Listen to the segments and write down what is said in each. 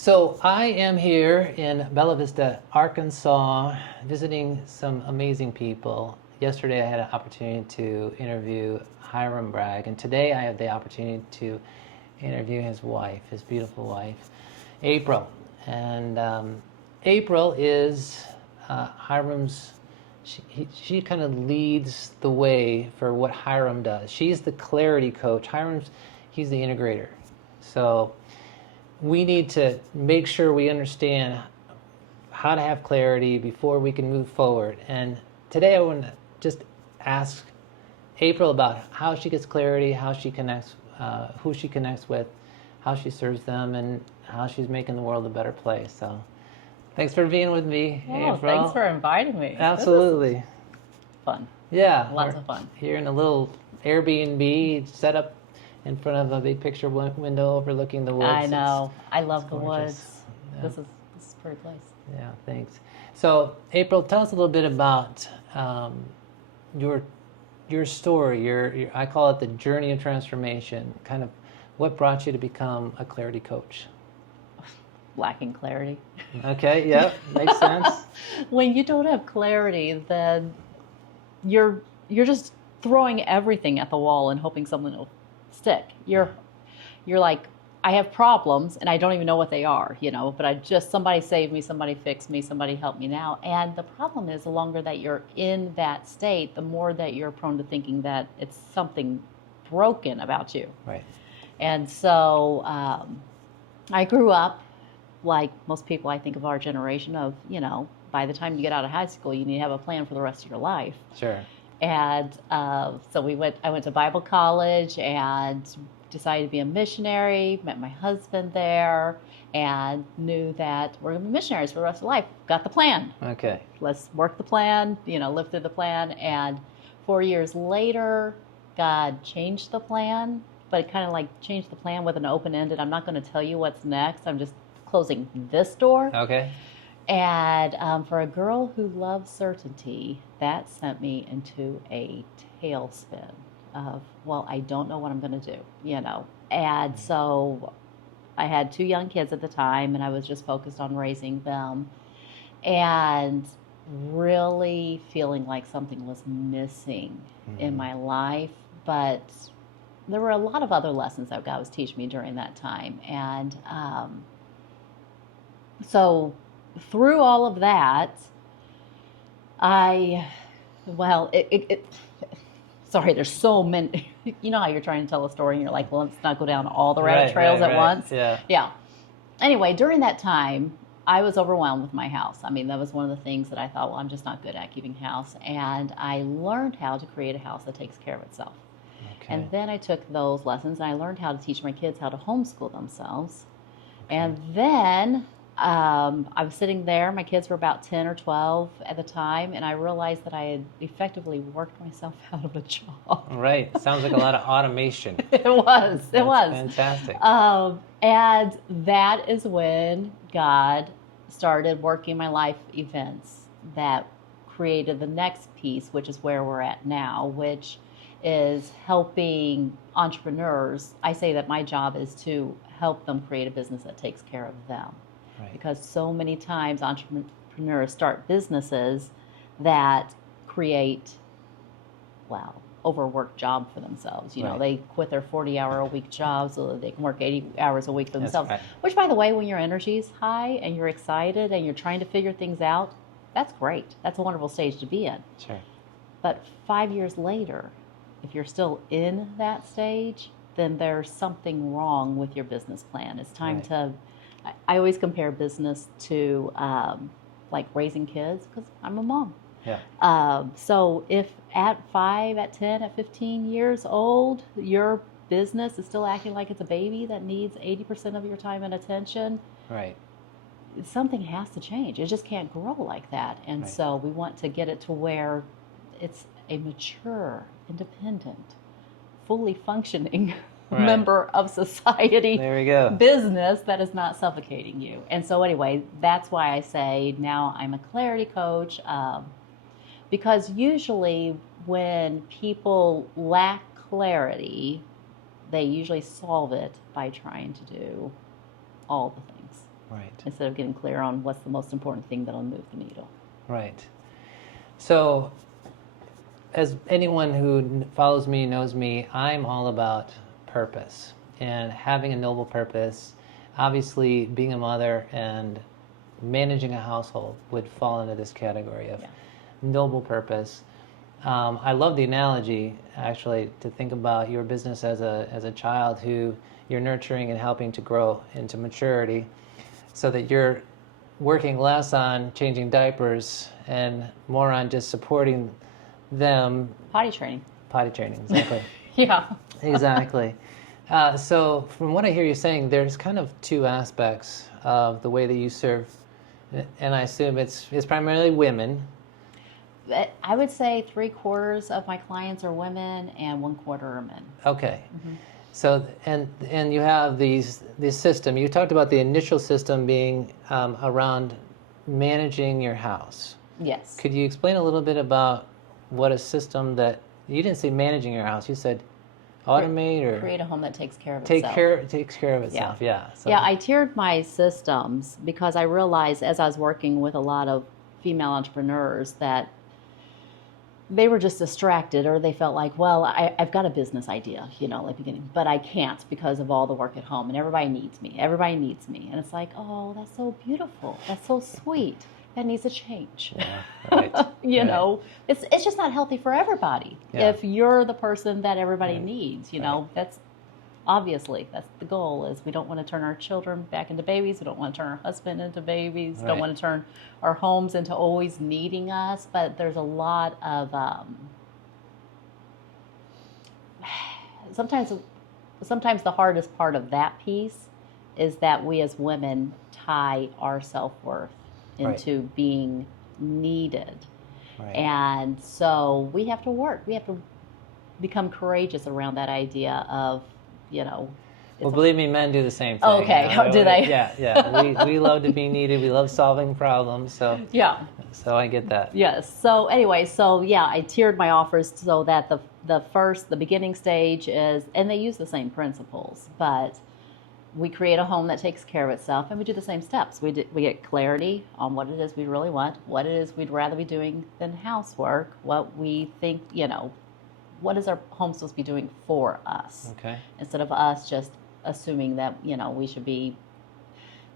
So I am here in Bella Vista, Arkansas, visiting some amazing people. Yesterday I had an opportunity to interview Hiram Bragg, and today I have the opportunity to interview his wife, his beautiful wife, April. And April is Hiram's, she kind of leads the way for what Hiram does. She's the clarity coach. He's the integrator. So we need to make sure we understand how to have clarity before we can move forward. And today I want to just ask April about how she gets clarity, how she connects, who she connects with, how she serves them, and how she's making the world a better place. So thanks for being with me, Oh, April. thanks for inviting me. Absolutely. This is fun. Yeah. Lots of fun. Here in a little Airbnb set up in front of a big picture window overlooking the woods. I know. I love the gorgeous. woods. Yeah. This is a pretty place. Yeah, thanks. So, April, tell us a little bit about your story. Your I call it the journey of transformation. Kind of what brought you to become a clarity coach. Lacking clarity. Okay, yeah, makes sense. When you don't have clarity, then you're just throwing everything at the wall and hoping something will stick. You're like, I have problems and I don't even know what they are, but somebody save me, somebody fix me, somebody help me now. And the problem is, the longer that you're in that state, the more that you're prone to thinking that it's something broken about you. Right. And so I grew up like most people, I think, of our generation of, by the time you get out of high school, you need to have a plan for the rest of your life. Sure. And so I went to Bible college and decided to be a missionary, met my husband there, and knew that we're going to be missionaries for the rest of life. Got the plan. Okay. Let's work the plan, live through the plan. And 4 years later, God changed the plan, but it kind of like changed the plan with an open-ended, I'm not going to tell you what's next. I'm just closing this door. Okay. And for a girl who loves certainty, that sent me into a tailspin of, well, I don't know what I'm going to do, And so I had 2 young kids at the time, and I was just focused on raising them and really feeling like something was missing in my life. But there were a lot of other lessons that God was teaching me during that time. And so through all of that, sorry, there's so many, you know how you're trying to tell a story and you're like, well, let's not go down all the rabbit trails at once. Yeah. Anyway, during that time, I was overwhelmed with my house. I mean, that was one of the things that I thought, well, I'm just not good at keeping house. And I learned how to create a house that takes care of itself. Okay. And then I took those lessons and I learned how to teach my kids how to homeschool themselves. Okay. And then I was sitting there, my kids were about 10 or 12 at the time, and I realized that I had effectively worked myself out of a job. Right. Sounds like a lot of automation. It was. That's it was. Fantastic. And that is when God started working my life events that created the next piece, which is where we're at now, which is helping entrepreneurs. I say that my job is to help them create a business that takes care of them. Right. Because so many times entrepreneurs start businesses that create, overworked job for themselves. You know, they quit their 40-hour-a-week job so that they can work 80 hours a week for themselves. Right. Which, by the way, when your energy is high and you're excited and you're trying to figure things out, that's great. That's a wonderful stage to be in. Sure. But 5 years later, if you're still in that stage, then there's something wrong with your business plan. It's time to... I always compare business to like raising kids because I'm a mom. Yeah. So if at 5, at 10, at 15 years old, your business is still acting like it's a baby that needs 80% of your time and attention, right, something has to change. It just can't grow like that. And so we want to get it to where it's a mature, independent, fully functioning member of society. There we go. Business that is not suffocating you. And so anyway, that's why I say now I'm a clarity coach, because usually when people lack clarity, they usually solve it by trying to do all the things. Right. instead of getting clear on what's the most important thing that'll move the needle. Right. So, as anyone who follows me knows me, I'm all about purpose and having a noble purpose. Obviously, being a mother and managing a household would fall into this category of noble purpose. I love the analogy, actually, to think about your business as a child who you're nurturing and helping to grow into maturity, so that you're working less on changing diapers and more on just supporting them. Potty training. Potty training, exactly. Yeah. Exactly. So from what I hear you saying, there's kind of two aspects of the way that you serve, and I assume it's primarily women. I would say 3/4 of my clients are women and 1/4 are men. Okay. So and you have this system. You talked about the initial system being around managing your house. Yes. Could you explain a little bit about what a system that you didn't say managing your house? You said automate or create a home that takes care of itself. Takes care of itself. Yeah. So. Yeah, I tiered my systems because I realized as I was working with a lot of female entrepreneurs that they were just distracted, or they felt like, well, I've got a business idea, like beginning, but I can't because of all the work at home, and everybody needs me. Everybody needs me. And it's like, oh, that's so beautiful. That's so sweet. That needs a change. Yeah, right. It's just not healthy for everybody. Yeah. If you're the person that everybody needs, that's obviously that's the goal. Is we don't want to turn our children back into babies. We don't want to turn our husband into babies. Right. Don't want to turn our homes into always needing us. But there's a lot of sometimes the hardest part of that piece is that we as women tie our self-worth into being needed. Right. And so we have to work. We have to become courageous around that idea of, well, believe me, men do the same thing. Okay, do they? Yeah. We love to be needed. We love solving problems. So yeah. So I get that. Yes. So anyway, I tiered my offers so that the beginning stage is, and they use the same principles, but we create a home that takes care of itself, and we do the same steps. We get clarity on what it is we really want, what it is we'd rather be doing than housework, what we think, what is our home supposed to be doing for us? Okay. Instead of us just assuming that, we should be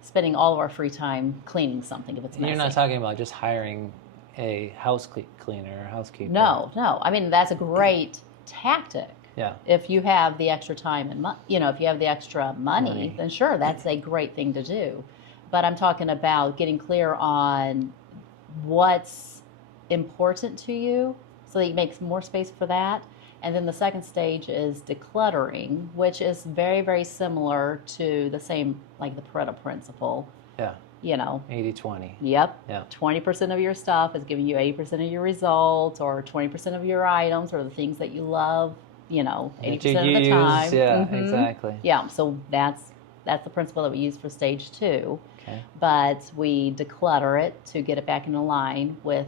spending all of our free time cleaning something if it's messy. You're not talking about just hiring a house cleaner or housekeeper. No. I mean, that's a great tactic. Yeah. If you have the extra time and if you have the extra money, then sure, that's a great thing to do. But I'm talking about getting clear on what's important to you so that you make more space for that. And then the second stage is decluttering, which is very, very similar to the same, like the Pareto principle. Yeah. 80-20. Yep. Yeah. 20% of your stuff is giving you 80% of your results, or 20% of your items, or the things that you love, 80% of the time. Yeah, exactly. Yeah. So that's the principle that we use for stage 2. Okay. But we declutter it to get it back in line with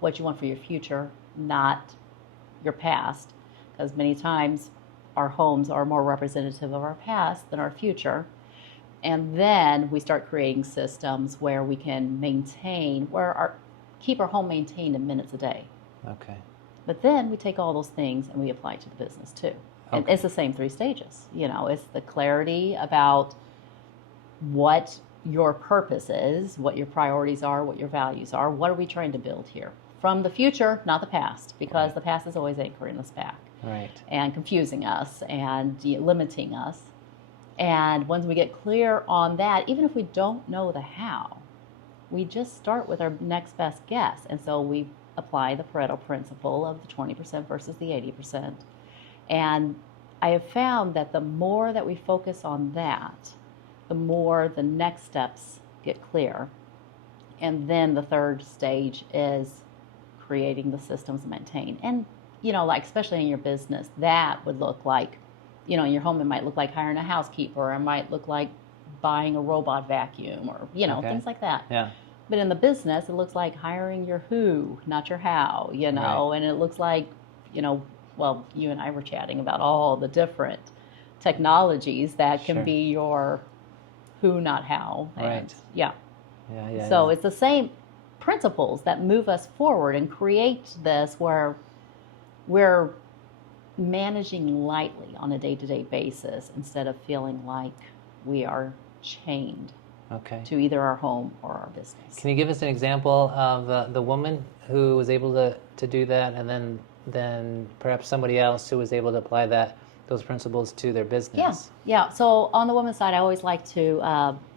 what you want for your future, not your past, because many times our homes are more representative of our past than our future. And then we start creating systems where we can keep our home maintained in minutes a day. Okay. But then we take all those things and we apply it to the business too. And it's the same 3 stages. It's the clarity about what your purpose is, what your priorities are, what your values are. What are we trying to build here? From the future, not the past, because the past is always anchoring us back. Right. And confusing us and limiting us. And once we get clear on that, even if we don't know the how, we just start with our next best guess. And so we apply the Pareto principle of the 20% versus the 80%. And I have found that the more that we focus on that, the more the next steps get clear. And then the third stage is creating the systems to maintain. And, especially in your business, that would look like, in your home, it might look like hiring a housekeeper, or it might look like buying a robot vacuum, or, things like that. Yeah. But in the business, it looks like hiring your who, not your how, Right. And it looks like, well, you and I were chatting about all the different technologies that can be your who, not how. And Right. yeah. Yeah. So it's the same principles that move us forward and create this where we're managing lightly on a day-to-day basis instead of feeling like we are chained Okay. to either our home or our business. Can you give us an example of the woman who was able to do that, and then perhaps somebody else who was able to apply those principles to their business? Yeah. So on the women's side, I always like to,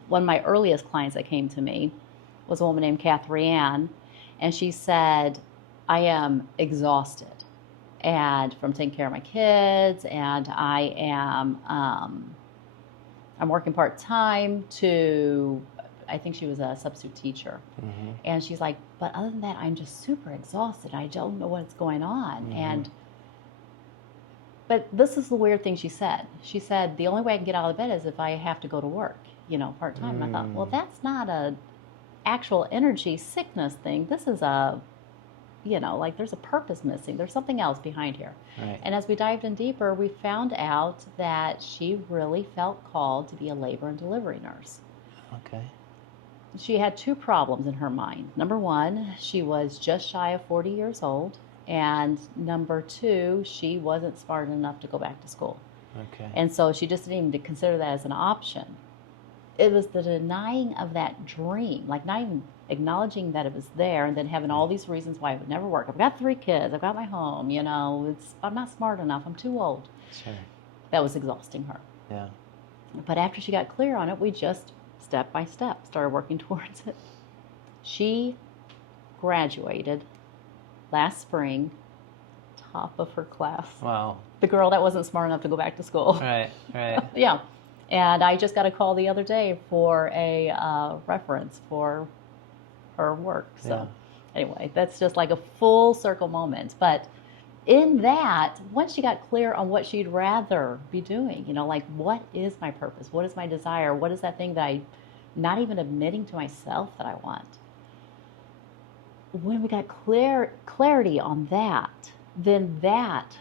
one of my earliest clients that came to me was a woman named Catherine, and she said, I am exhausted and from taking care of my kids, and I'm working part-time I think she was a substitute teacher. Mm-hmm. And she's like, but other than that, I'm just super exhausted. I don't know what's going on. Mm-hmm. But this is the weird thing she said. She said, the only way I can get out of bed is if I have to go to work, part-time. And I thought, well, that's not a actual energy sickness thing. This is like there's a purpose missing. There's something else behind here. Right. And as we dived in deeper, we found out that she really felt called to be a labor and delivery nurse. Okay. She had two problems in her mind. Number one, she was just shy of 40 years old. And number two, she wasn't smart enough to go back to school. Okay. And so she just didn't even consider that as an option. It was the denying of that dream, like not even acknowledging that it was there, and then having all these reasons why it would never work. I've got 3 kids. I've got my home. I'm not smart enough. I'm too old. Sure. That was exhausting her. Yeah. But after she got clear on it, we just step by step started working towards it. She graduated last spring, top of her class. Wow. The girl that wasn't smart enough to go back to school. Right. Yeah. And I just got a call the other day for a reference for her work. So anyway, that's just like a full circle moment. But in that, once she got clear on what she'd rather be doing, like what is my purpose? What is my desire? What is that thing that I'm not even admitting to myself that I want? When we got clarity on that, then that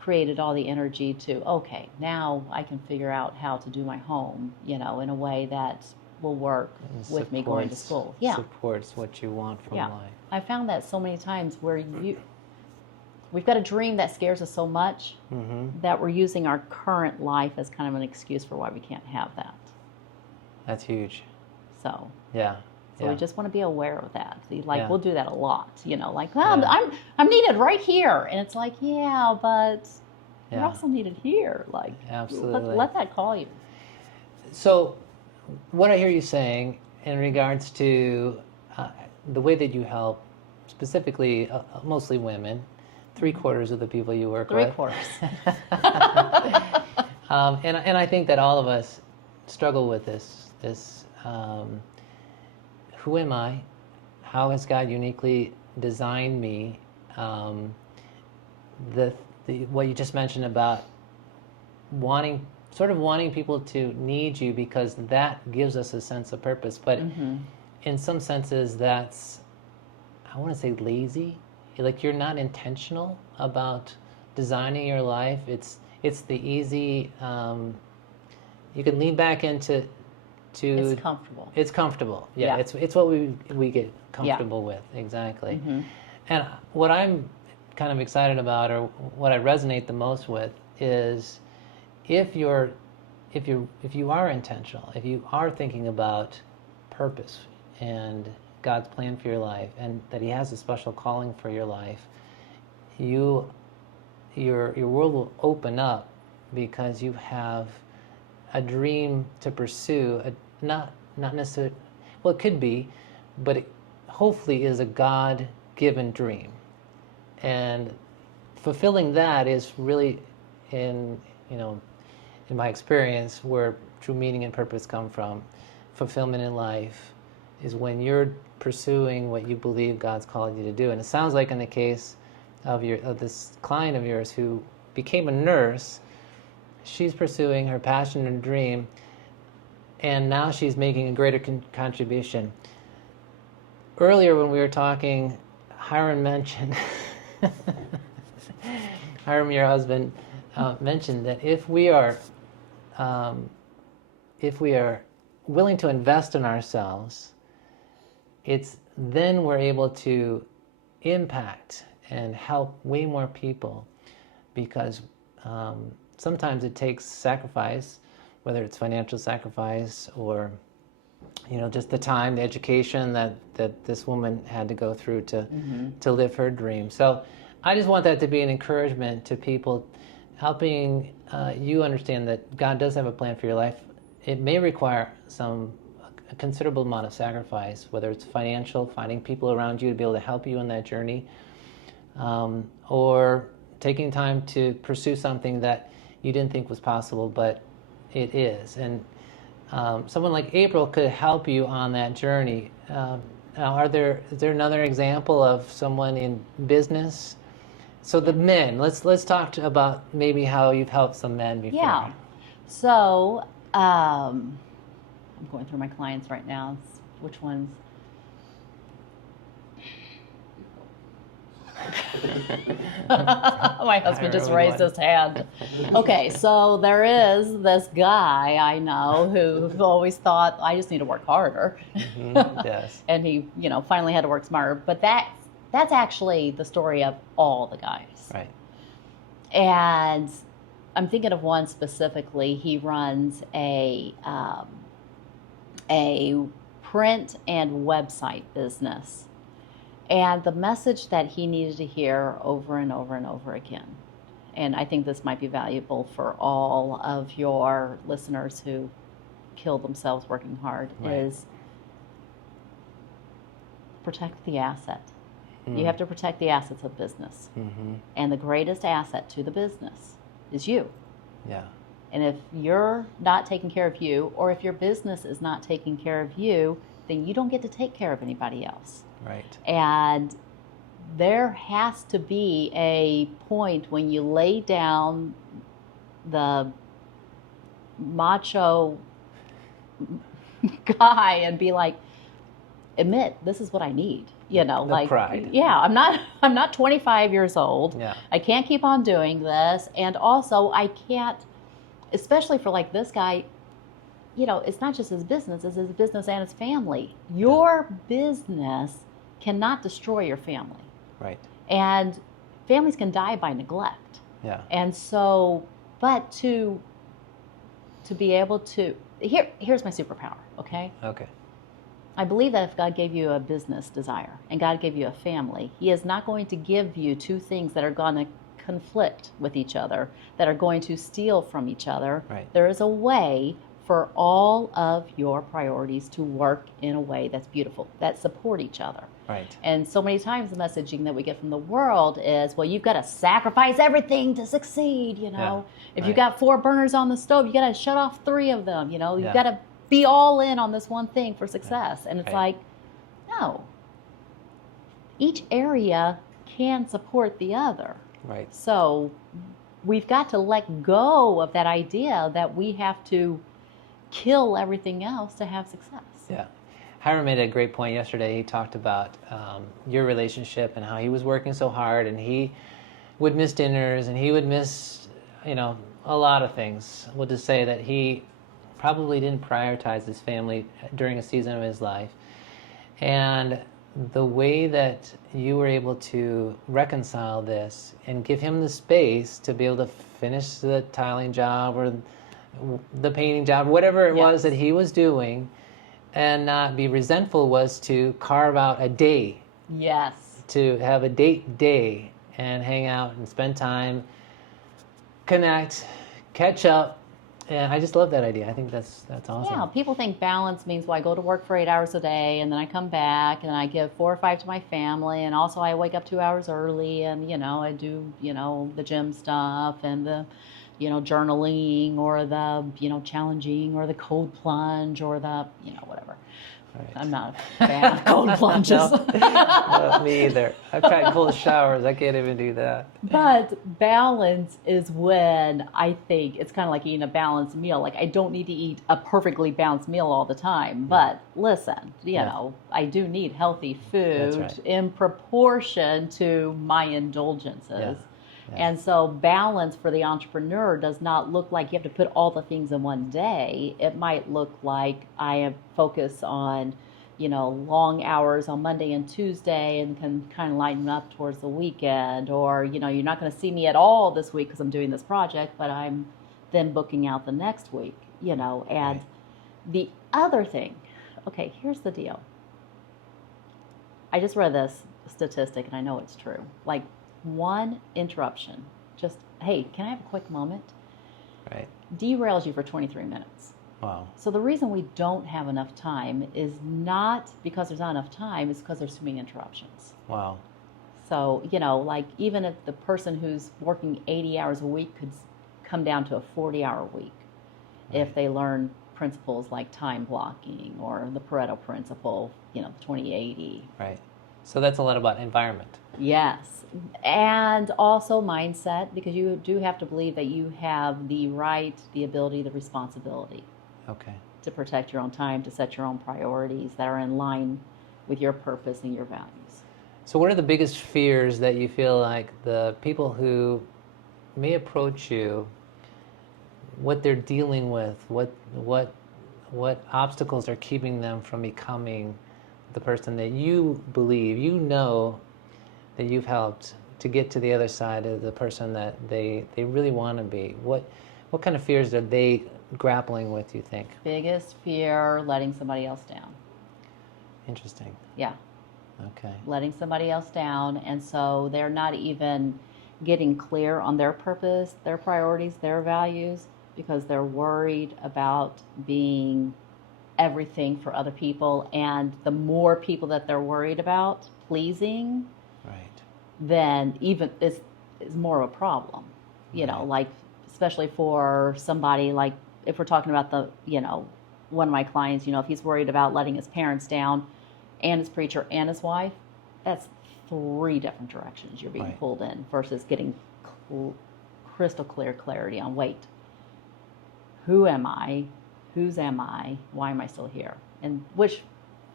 created all the energy to, okay, now I can figure out how to do my home, in a way that will work with me going to school. Yeah. Supports what you want from life. I found that so many times where we've got a dream that scares us so much that we're using our current life as kind of an excuse for why we can't have that. That's huge. So. Yeah. So we just want to be aware of that. We'll do that a lot, I'm needed right here. And it's like, but you're also needed here. Absolutely. Let that call you. So what I hear you saying in regards to the way that you help, specifically mostly women, 3/4 of the people you work with. 3/4. And I think that all of us struggle with this who am I? How has God uniquely designed me? What you just mentioned about wanting people to need you, because that gives us a sense of purpose. But in some senses, that's, I want to say, lazy. Like you're not intentional about designing your life. It's the easy. You can lean back into. It's comfortable. It's comfortable. Yeah. It's what we get comfortable with. Exactly. And what I'm kind of excited about, or what I resonate the most with, is if you are intentional, if you are thinking about purpose and God's plan for your life, and that He has a special calling for your life, your world will open up, because you have a dream to pursue, not necessarily, well, it could be, but it hopefully is a God-given dream. And fulfilling that is really, in my experience, where true meaning and purpose come from. Fulfillment in life is when you're pursuing what you believe God's called you to do. And it sounds like in the case of this client of yours who became a nurse, she's pursuing her passion and dream, and now she's making a greater contribution. Earlier when we were talking, Hiram mentioned, Hiram, your husband, mentioned that if we are willing to invest in ourselves, it's then we're able to impact and help way more people, because sometimes it takes sacrifice, whether it's financial sacrifice or just the time, the education that this woman had to go through to live her dream. So I just want that to be an encouragement to people, helping you understand that God does have a plan for your life. It may require a considerable amount of sacrifice, whether it's financial, finding people around you to be able to help you in that journey, or taking time to pursue something that you didn't think was possible, but it is. And someone like April could help you on that journey. Now, is there another example of someone in business? So the men, let's talk about maybe how you've helped some men before. Yeah. So I'm going through my clients right now. Which ones? My husband just raised his hand. Okay, so there is this guy I know who always thought, I just need to work harder. Yes. And he, finally had to work smarter. But that's actually the story of all the guys. Right. And I'm thinking of one specifically. He runs a print and website business. And the message that he needed to hear over and over and over again, and I think this might be valuable for all of your listeners who kill themselves working hard, right, is protect the asset. You have to protect the assets of business. And the greatest asset to the business is you. Yeah. And if you're not taking care of you, or if your business is not taking care of you, then you don't get to take care of anybody else. Right. And there has to be a point when you lay down the macho guy and be like, admit, this is what I need. The pride. Yeah, I'm not 25 years old. Yeah. I can't keep on doing this. And also I can't, especially for like this guy, it's not just his business, it's his business and his family. Your business cannot destroy your family. Right. And families can die by neglect. Yeah. And so, but to be able to, here's my superpower, okay? Okay. I believe that if God gave you a business desire and God gave you a family, He is not going to give you two things that are going to conflict with each other, that are going to steal from each other. Right. There is a way for all of your priorities to work in a way that's beautiful, that support each other. Right. And so many times the messaging that we get from the world is, well, you've got to sacrifice everything to succeed, Yeah. If Right. you've got 4 burners on the stove, you got to shut off 3 of them, You've Yeah. got to be all in on this one thing for success. And it's Right. like, no. Each area can support the other. Right. So we've got to let go of that idea that we have to kill everything else to have success. Yeah. Hiram made a great point yesterday. He talked about your relationship and how he was working so hard, and he would miss dinners, and he would miss, a lot of things. We'll just say that he probably didn't prioritize his family during a season of his life. And the way that you were able to reconcile this and give him the space to be able to finish the tiling job or the painting job, whatever it was that he was doing, and not be resentful, was to carve out a day. Yes. To have a date day and hang out and spend time, connect, catch up. And I just love that idea. I think that's awesome. Yeah, people think balance means, well, I go to work for 8 hours a day, and then I come back, and I give 4 or 5 to my family, and also I wake up 2 hours early, and, I do, the gym stuff, and the, journaling, or the, challenging, or the cold plunge, or the, whatever. Right. I'm not a fan of cold plunges. No, me either. I've tried cold showers. I can't even do that. But balance is when I think it's kind of like eating a balanced meal. Like, I don't need to eat a perfectly balanced meal all the time. But listen, I do need healthy food in proportion to my indulgences. Yeah. And so balance for the entrepreneur does not look like you have to put all the things in one day. It might look like I am focused on, long hours on Monday and Tuesday and can kind of lighten up towards the weekend. Or, you're not going to see me at all this week because I'm doing this project, but I'm then booking out the next week, and Right. the other thing, okay, here's the deal. I just read this statistic and I know it's true. Like one interruption, just, hey, can I have a quick moment? Right. Derails you for 23 minutes. Wow. So the reason we don't have enough time is not because there's not enough time, it's because there's too many interruptions. Wow. So, like even if the person who's working 80 hours a week could come down to a 40-hour week if they learn principles like time blocking or the Pareto principle, the 20/80. Right. So that's a lot about environment. Yes. And also mindset, because you do have to believe that you have the right, the ability, the responsibility Okay. to protect your own time, to set your own priorities that are in line with your purpose and your values. So what are the biggest fears that you feel like the people who may approach you, what they're dealing with, what obstacles are keeping them from becoming the person that you believe, that you've helped to get to the other side of the person that they really want to be? What kind of fears are they grappling with, you think? Biggest fear, letting somebody else down. Interesting. Yeah. Okay. Letting somebody else down. And so they're not even getting clear on their purpose, their priorities, their values, because they're worried about being everything for other people. And the more people that they're worried about pleasing, Right. then even is more of a problem. Like especially for somebody like if we're talking about one of my clients, if he's worried about letting his parents down and his preacher and his wife, that's 3 different directions you're being pulled in versus getting crystal clear clarity on, wait, who am I? Whose am I? Why am I still here? And which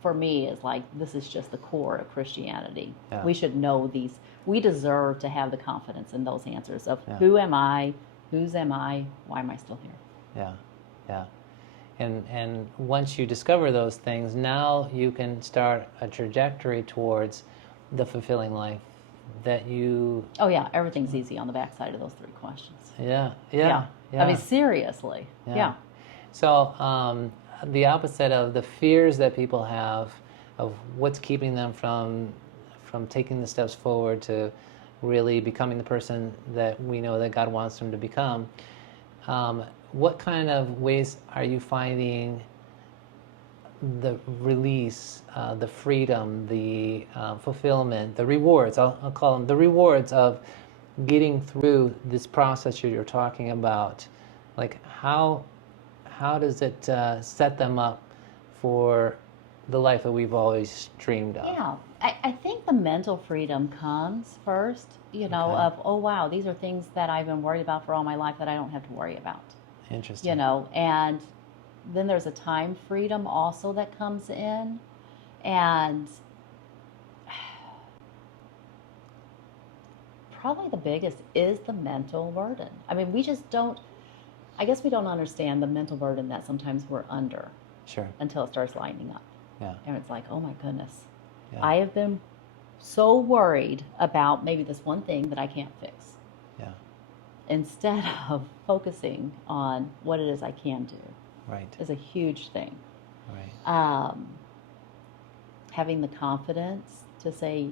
for me is like, this is just the core of Christianity. Yeah. We should know these. We deserve to have the confidence in those answers of who am I? Whose am I? Why am I still here? Yeah. Yeah. And once you discover those things, now you can start a trajectory towards the fulfilling life that you... Oh yeah, everything's easy on the backside of those 3 questions. Yeah. I mean, seriously. Yeah. So the opposite of the fears that people have of what's keeping them from taking the steps forward to really becoming the person that we know that God wants them to become, what kind of ways are you finding the release, the freedom, the fulfillment, the rewards, I'll call them the rewards of getting through this process you're talking about? Like how does it set them up for the life that we've always dreamed of? Yeah, I think the mental freedom comes first, of, oh wow, these are things that I've been worried about for all my life that I don't have to worry about. Interesting. And then there's a time freedom also that comes in. And probably the biggest is the mental burden. I mean, I guess we don't understand the mental burden that sometimes we're under. Sure. Until it starts lightening up. Yeah. And it's like, oh my goodness. Yeah. I have been so worried about maybe this one thing that I can't fix. Yeah. Instead of focusing on what it is I can do. Right. Is a huge thing. Right. Having the confidence to say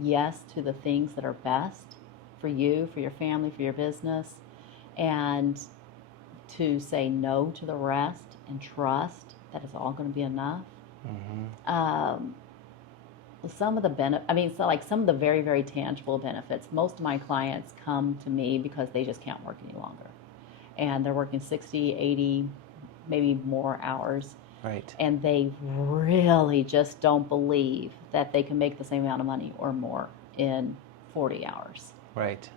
yes to the things that are best for you, for your family, for your business, and to say no to the rest and trust that it's all going to be enough. Mm-hmm. Some of the some of the very, very tangible benefits. Most of my clients come to me because they just can't work any longer. And they're working 60, 80, maybe more hours. Right. And they really just don't believe that they can make the same amount of money or more in 40 hours. Right.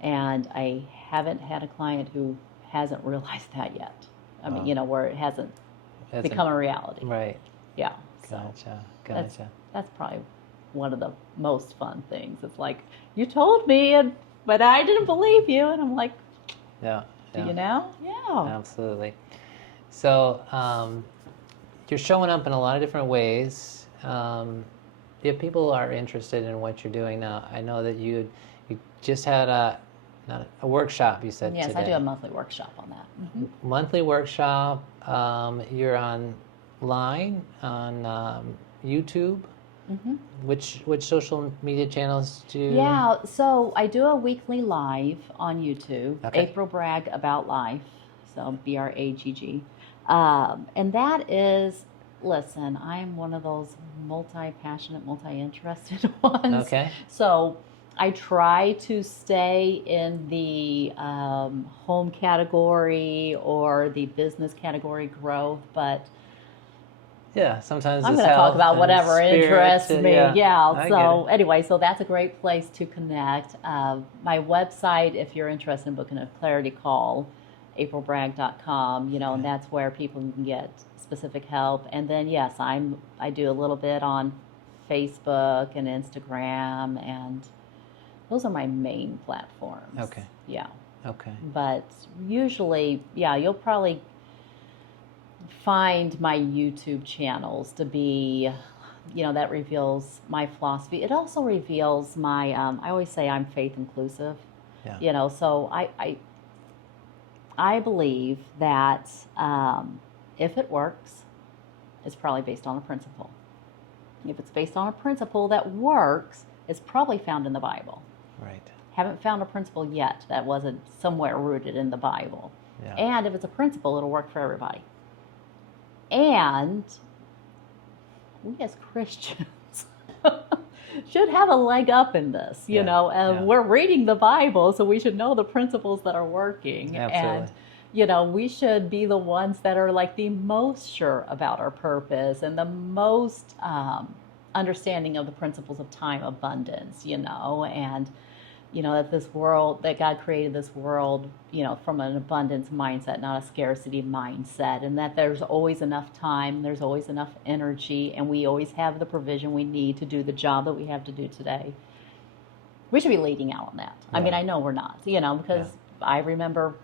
And I haven't had a client who hasn't realized that yet. I mean, where it hasn't become a reality. Right. Yeah. Gotcha. That's probably one of the most fun things. It's like, you told me, and but I didn't believe you. And I'm like, Yeah. do Yeah. you know? Yeah. Absolutely. So you're showing up in a lot of different ways. If people are interested in what you're doing now, I know that you just had not a workshop, you said Yes, today. I do a monthly workshop on that. Monthly workshop. You're online on YouTube. Which social media channels do you... Yeah, so I do a weekly live on YouTube, Okay. April Bragg About Life, so Bragg. And that is, listen, I'm one of those multi-passionate, multi-interested ones. Okay. So I try to stay in the home category or the business category growth, but Yeah, sometimes I'm it's going to talk health about and whatever spirit, interests me. Yeah. I So get it. anyway, so that's a great place to connect. My website, if you're interested in booking a clarity call, aprilbragg.com. And that's where people can get specific help. And then yes, I do a little bit on Facebook and Instagram, and those are my main platforms. Okay. Yeah. Okay. But usually, yeah, you'll probably find my YouTube channels to be, that reveals my philosophy. It also reveals my, I always say I'm faith inclusive. Yeah. So I believe that if it works, it's probably based on a principle. If it's based on a principle that works, it's probably found in the Bible. Right. Haven't found a principle yet that wasn't somewhere rooted in the Bible. Yeah. And if it's a principle, it'll work for everybody. And we as Christians should have a leg up in this, We're reading the Bible, so we should know the principles that are working. Absolutely. And, we should be the ones that are like the most sure about our purpose and the most understanding of the principles of time abundance, and that this world, that God created this world, from an abundance mindset, not a scarcity mindset, and that there's always enough time, there's always enough energy, and we always have the provision we need to do the job that we have to do today. We should be leading out on that. Yeah. I mean, I know we're not, because I remember,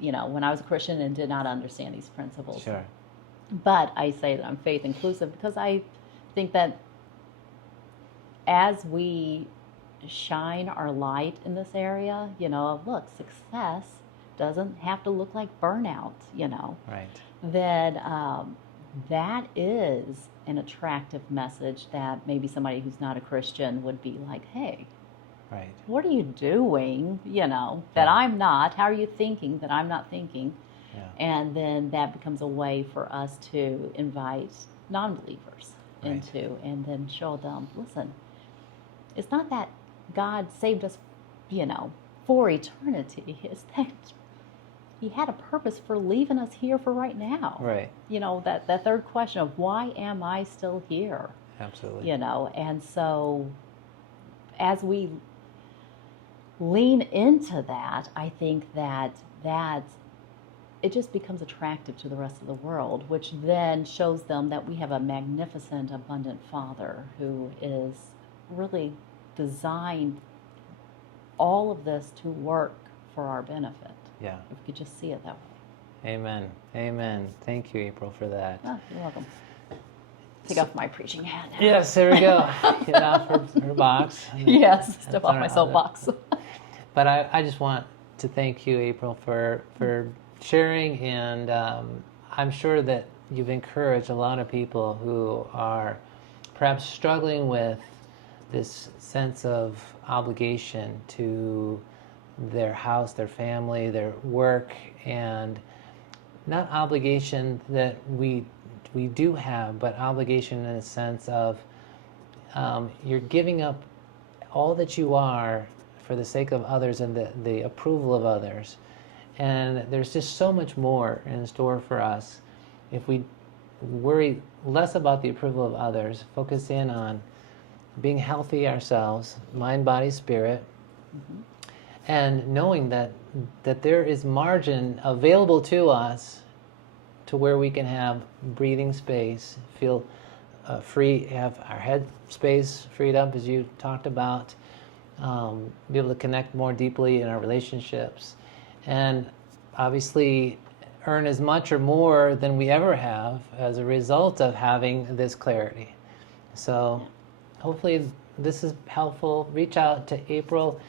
when I was a Christian and did not understand these principles. Sure. But I say that I'm faith inclusive because I think that as we shine our light in this area, look, success doesn't have to look like burnout, Right. then that is an attractive message that maybe somebody who's not a Christian would be like, hey, right, what are you doing, that I'm not? How are you thinking that I'm not thinking? Yeah. And then that becomes a way for us to invite non-believers into, and then show them, listen, it's not that God saved us, for eternity. It's that He had a purpose for leaving us here for right now. Right. That third question of why am I still here? Absolutely. And so as we lean into that, I think that it just becomes attractive to the rest of the world, which then shows them that we have a magnificent, abundant Father who is really designed all of this to work for our benefit. Yeah. If we could just see it that way. Amen. Amen. Thank you, April, for that. Oh, you're welcome. Take off my preaching hat now. Yes, there we go. Get off her box. Yes, step off my soapbox. But I just want to thank you, April, for sharing, and I'm sure that you've encouraged a lot of people who are perhaps struggling with this sense of obligation to their house, their family, their work, and not obligation that we do have, but obligation in a sense of you're giving up all that you are for the sake of others and the approval of others. And there's just so much more in store for us if we worry less about the approval of others, focus in on being healthy ourselves, mind, body, spirit, and knowing that there is margin available to us to where we can have breathing space, feel free, have our head space freed up as you talked about, be able to connect more deeply in our relationships, and obviously earn as much or more than we ever have as a result of having this clarity. So hopefully this is helpful. Reach out to April.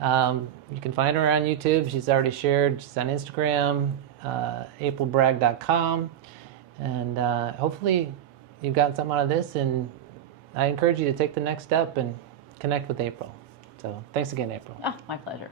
You can find her on YouTube. She's already shared. She's on Instagram, aprilbragg.com. And hopefully you've got something out of this, and I encourage you to take the next step and connect with April. So thanks again, April. Oh, my pleasure.